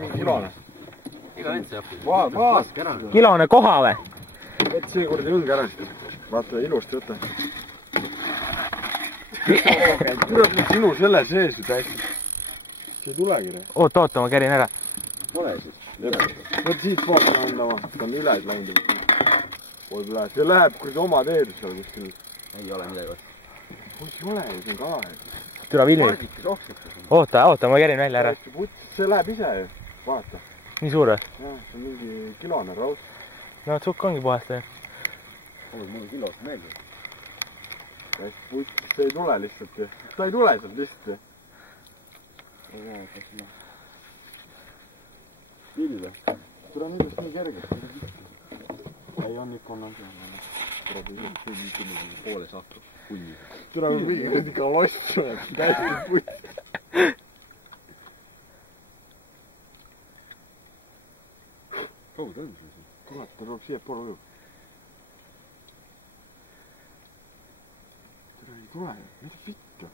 mingi kilone. Iga vend see õpib. Kilone koha või? Et seekord ei õnge ära siis. Vaata, ilusti võtta. Kurat, mis sinu selle sees ju täiesti. See ei tulegi. Oota, ma kärin ära. Pole siis. Võt siit poolt andama, ta on üle läinud. Võib-olla, see läheb kuradi oma teed seal kuskil. Ei ole midagi vastu. Kus ei ole, see on kala. Türa Vilmi. Oota, ma kärin välja ära. See läheb ise ju, vaata. Nii suur või? Jah, see on mingi kilone raud. No, sukk ongi puhast või? Mulle kilos meeldib. See ei tule lihtsalt ju. Ta ei tule sealt lihtsalt ju. Ei tea, kas ma... Vilve. Tule on ilust nii kergelt. Ei on ikka on poole saatu. Kunni. Tule on mingi nüüd ikka loss oleks. Täiesti putt. Kaua ta on siis? Kurat, ta tuleb siia poole uju. Tere ei tule, mida vittu?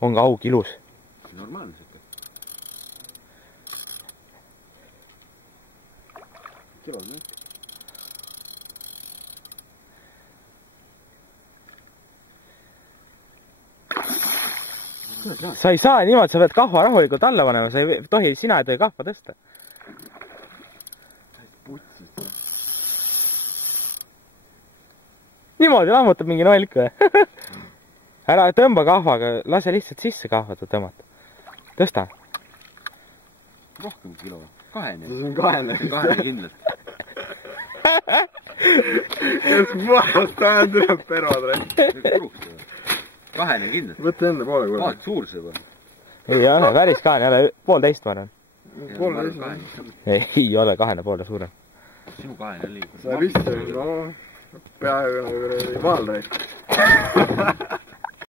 On ka aug ilus. Normaalne siuke. Kilo on jah. Sa ei saa niimoodi, sa pead kahva rahulikult alla panema, sa ei tohi, sina ei tohi kahva tõsta. Niimoodi lammutab mingi nalk või? Ära tõmba kahvaga, lase lihtsalt sisse kahvata tõmmata. Tõsta. Rohkem kilo. Kahene. See on kahene. Kahene kindlalt. Kes puhast tähend tuleb perod Puruks seda. Kahene kindlalt. Võtta enda poole kuule. Vaat suur see või? Ei ole, päris kahene, ei ole 1,5 ma arvan. Poole Ei ole kahene poole suurem. Sinu kahene on liiga. Sa vist, no, peaaegu nagu maal rääk.